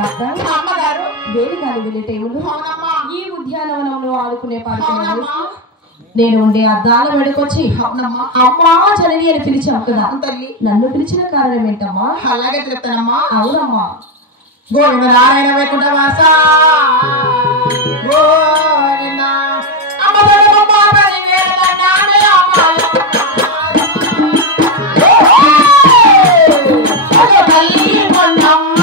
అమ్మగారు వేడిగాలి వెళ్ళే టైములు అవునమ్మా ఈ ఉద్యానవనంలో ఆడుకునే పాడుకునే అవునమ్మా నేను ఉండే అద్దాల వెడుకొచ్చి అవునమ్మా అమ్మా జనని అని పిలిచావు కదా తల్లి నన్ను పిలిచిన కారణం ఏంటమ్మా? అలాగే చెప్తానమ్మా అవునమ్మా. గోవింద నారాయణ వైకుంఠ వాస గోవింద అమ్మ బాబని వేడనానే అమ్మ తల్లి కొండమ్మ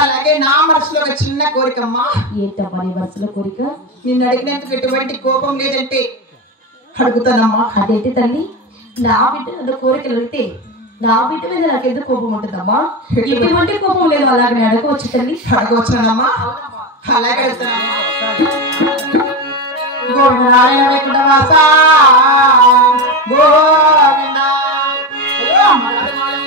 అలాగే నా మనసులో ఒక చిన్న కోరికమ్మా. ఏంటమ్మా నీ మనసులో కోరిక? నిన్ను అడిగినందుకు ఎటువంటి కోపం లేదంటే అడుగుతానమ్మా. అదేంటి తల్లి, నా బిడ్డ నన్ను కోరికలు అడిగితే నా బిడ్డ మీద నాకు ఎందుకు కోపం ఉంటుందమ్మా? ఎటువంటి కోపం లేదు, అలాగే అడగవచ్చు తల్లి. అడగవచ్చునమ్మా. అలాగే అడుగుతానమ్మా. గోవింద నారాయణ వైకుంఠ వాస గోవింద Oh,